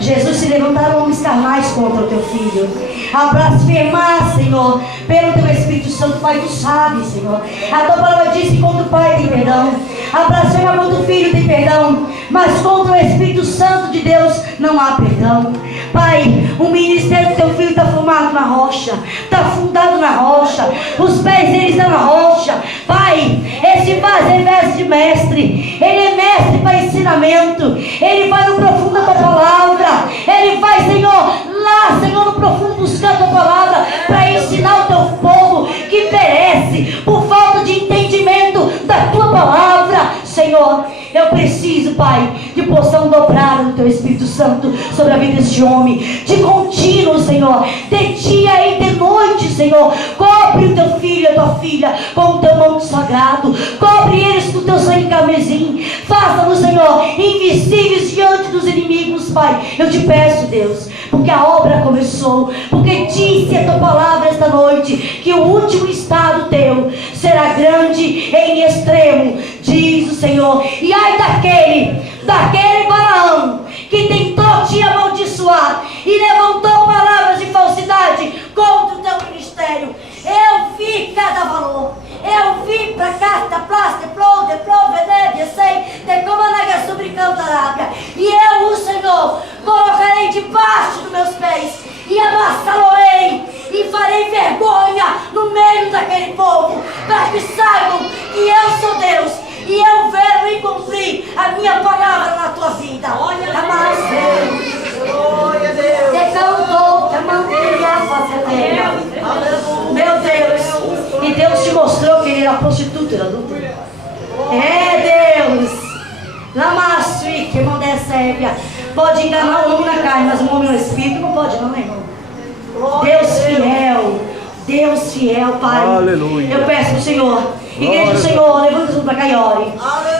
Jesus, se levantaram homens carnais contra o teu filho, a blasfemar, Senhor, pelo teu Espírito Santo, Pai, tu sabes, Senhor. A tua palavra diz que contra o Pai tem perdão, a blasfema contra o Filho tem perdão, mas contra o Espírito Santo de Deus não há perdão. Pai, o ministério do teu filho está formado na rocha, está fundado na rocha, os pés dele estão na rocha. Pai, esse vaso é mestre de mestre, ele é mestre para ensinamento, ele vai no profundo da tua palavra, ele vai, Senhor, lá, Senhor, no profundo buscar a tua palavra para ensinar o teu povo que perece por falta de entendimento da tua palavra. Senhor, eu preciso, Pai, de porção dobrada do teu Espírito Santo sobre a vida deste homem, de contínuo, Senhor, de dia e de noite, Senhor. Cobre o teu filho e a tua filha com o teu manto sagrado, cobre eles com o teu sangue carmesim, faça-nos, Senhor, invisíveis diante dos inimigos, Pai. Eu te peço, Deus, porque a obra começou, porque disse a tua palavra esta noite que o último estado teu será grande em extremo, diz o Senhor. E ai daquele Balaão que tentou te amaldiçoar e levantou palavras de falsidade contra o teu ministério. Eu vi cada valor, eu vi para cá, da plasta, plode, plove, sei, de como naga sobre cantarábia. E eu, o Senhor, colocarei debaixo dos meus pés e amassá-lo-ei e farei vergonha no meio daquele povo, para que saibam que eu sou Deus e eu venho e cumprir a minha palavra na tua vida. Olha, glória a Deus. Meu Deus. E Deus te mostrou que ele era prostituta, era adulta. É Deus. Lamassi, que mão dessa. Pode enganar o homem na carne, mas o homem no espírito não pode, não, irmão. Deus fiel. Deus fiel, Pai. Aleluia. Eu peço ao Senhor, igreja do Senhor, levanta tudo para cá e ore.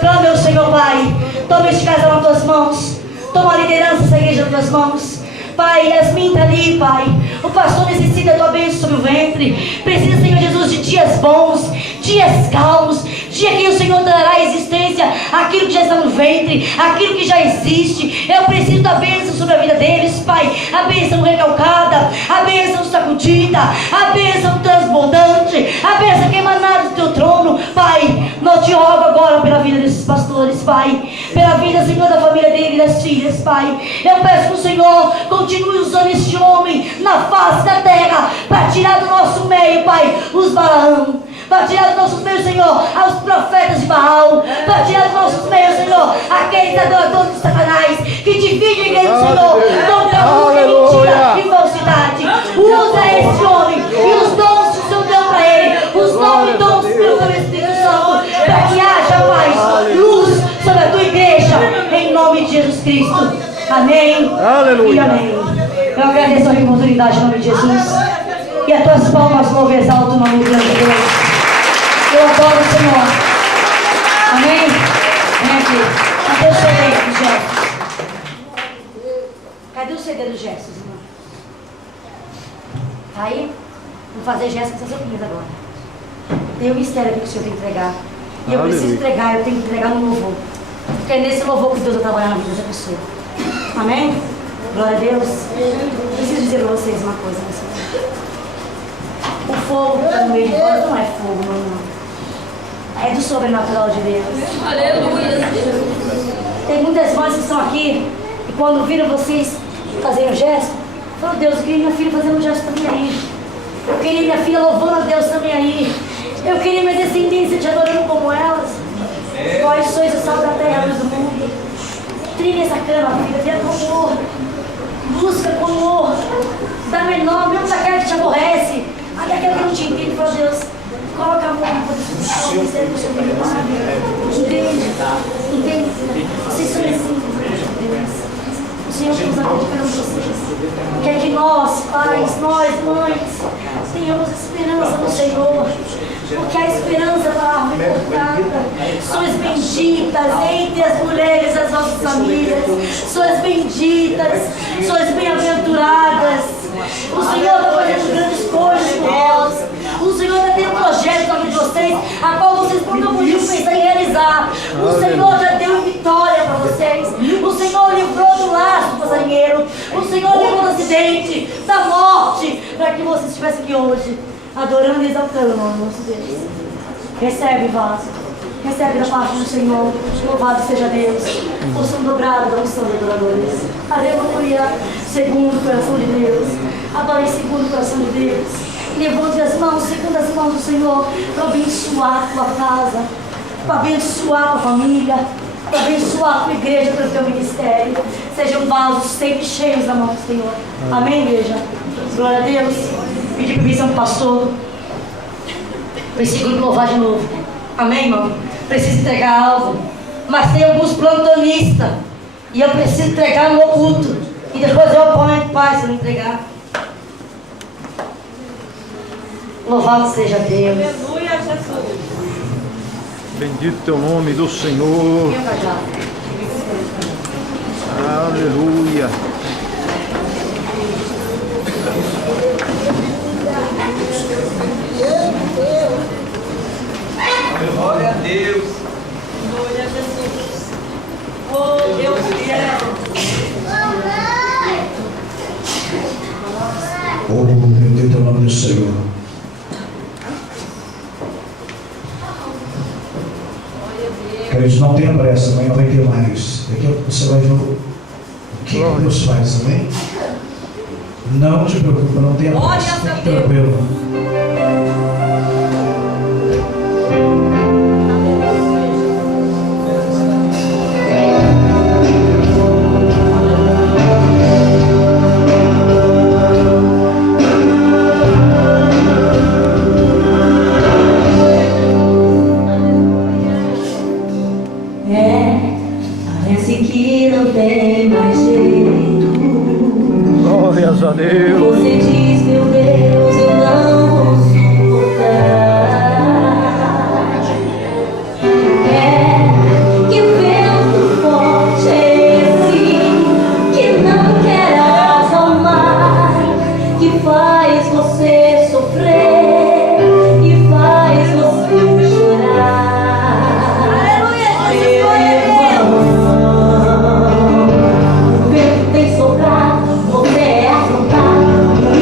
Clame ao Senhor, Pai. Toma este casal nas tuas mãos. Toma a liderança dessa igreja nas tuas mãos. Pai, Yasmin está ali, Pai. O pastor necessita da tua bênção sobre o ventre. Precisa, Senhor Jesus, de dias bons, dias calmos, dia que o Senhor dará existência àquilo que já está no ventre, àquilo que já existe. Eu preciso da bênção sobre a vida deles, Pai. A bênção recalcada, a bênção sacudida, a bênção transbordante, a bênção que emanada do teu trono, Pai. Nós te rogo agora pela vida desses pastores, Pai, pela vida, Senhor, da família dele e das filhas, Pai. Eu peço que o Senhor continue usando este homem na face da terra para tirar do nosso meio, Pai, os Balaão, para tirar dos nossos meios, Senhor, aos profetas de Baal, para tirar dos nossos meios, Senhor, aqueles adoradores de Satanás que dividem a igreja do Senhor com mentira e falsidade. Usa esse homem e os dons que o Senhor deu para ele, os 9 dons pelo Espírito Santo, para que haja, Pai, luz sobre a tua igreja, em nome de Jesus Cristo. Amém. Aleluia. E amém. Eu agradeço a oportunidade em nome de Jesus. E as tuas palmas louvam e exaltam o nome do grande Deus. Eu adoro o Senhor. Amém? Vem aqui. Cadê o CD dos gestos? Cadê o CD dos gestos, irmão? Tá aí? Vou fazer gestos com essas roupinhas agora. Tem um mistério aqui que o Senhor tem que entregar. E eu preciso entregar, eu tenho que entregar no louvor. Porque é nesse louvor que Deus vai trabalhar na vida da pessoa. Amém? Glória a Deus. Preciso dizer para vocês uma coisa. O fogo que está no meio de nós não é fogo, não. É do sobrenatural de Deus. Aleluia. Tem muitas mães que estão aqui e quando viram vocês fazendo o gesto, falam, Deus, eu queria minha filha fazendo um gesto também aí. Eu queria minha filha louvando a Deus também aí. Eu queria minha descendência te adorando como elas. Vós sois o sal da terra, luz do mundo. Trilha essa cama, filha, vira com amor. Busca com amor. Dá menor, mesmo daquela que te aborrece. Até aquela que não te entende, fala, Deus, coloca amor no coração. Entende? Entende? Vocês são assim. O Senhor nos acompanha vocês. Quer que nós, pais, nós, mães, tenhamos esperança no Senhor. Porque a esperança para a alma é cortada. Sois benditas entre as mulheres das nossas famílias. Sois benditas, sois bem-aventuradas. O Senhor está fazendo grandes coisas por nós. O Senhor está tendo projetos na vida de vocês, a qual vocês nunca podiam pensar em realizar. O Senhor já deu vitória para estivesse aqui hoje, adorando e exaltando o nome do nosso Deus. Recebe, vaso. Recebe da parte do Senhor. Louvado seja Deus. Possam dobrado da unção de adoradores. Aleluia. Segundo o coração de Deus. Adore segundo o coração de Deus. Levante as mãos, segundo as mãos do Senhor, para abençoar a tua casa, para abençoar a tua família, para abençoar a tua igreja pelo teu ministério. Sejam vasos sempre cheios da mão do Senhor. Amém, igreja? Glória a Deus. Pedir permissão para o pastor. Versículo de louvar de novo. Amém, irmão? Preciso entregar algo. Mas tem alguns plantonistas. E eu preciso entregar no oculto. E depois eu ponho de paz se não entregar. Louvado seja Deus. Aleluia, Jesus. Bendito teu nome do Senhor. Aleluia. Glória a Deus. Glória a Jesus. Oh, Deus fiel. Oh, bendito é o nome do Senhor. Queridos, não tenha pressa, amanhã vai ter mais. Daqui a pouco você vai ver o que Deus faz, amém? Não te preocupe, não tenha pressa. Fique tranquilo. Parece que não tem mais jeito. Glórias a Deus. Você diz, meu Deus, eu não vou suportar. Que o vento forte é esse, que não quer acalmar, que faz você sofrer e faz você chorar. Aleluia, Jesus, o vento tem soprado, você é afrontado.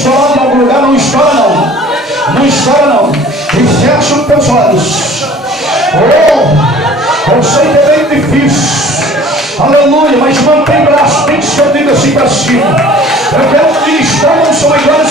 estourando em algum lugar, não estoura não. Não estoura não. E fecha os teus olhos. Oh, eu sei que é bem difícil. Aleluia, mas mantém o braço bem estendido assim para cima. Eu quero ministrar, não são iguais